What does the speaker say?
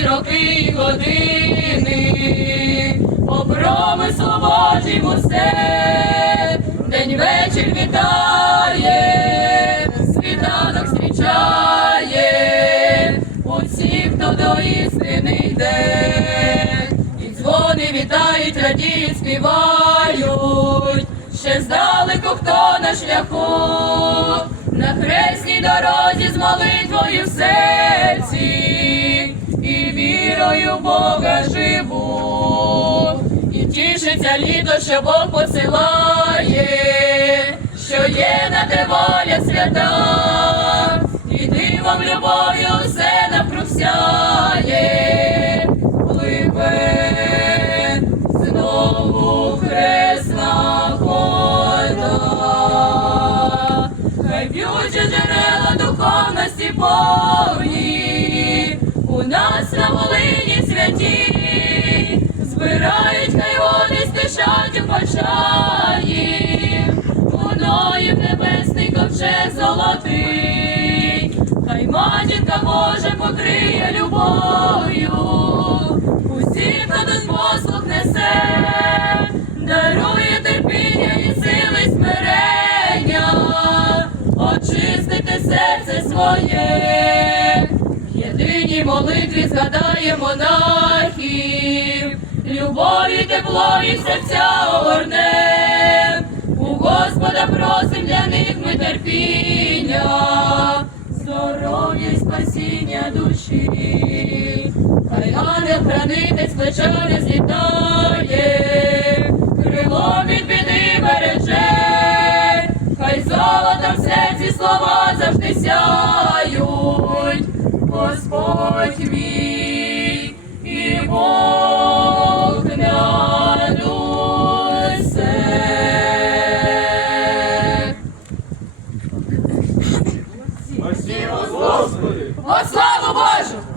роки й години, по промислу Божім усе, день вечір вітає, світанок зустрічає, усіх, хто до істини йде, і дзвони вітають, радіють, співають, ще здалеку хто на шляху, на хресній дорозі з молитвою в серці, і в Бога живу, і тішиться літо, що Бог посилає, що є на те воля свята, і дивом любов'ю все навкруг сяє, пливе знову хресна хода, джерела духовності повні, у нас на Волині збирають хай вони спішать у почаї, луною в небесний ковчег золотий, хай матінка Божа покриє любов'ю, усіх, хто тут послух несе, дарує терпіння і сили смирення, очистити серце своє, молитві згадаємо монахів, любові, тепло і серця огорнем, у Господа просим для них ми терпіння, здоров'я й спасіння душі, хай ангел хранитель з плеча не злітає, крилом від біди береже, хай золотом серці слова завжди сяють, Господь мій і Бог над усе. Спасибо, Господи! Во славу Божу!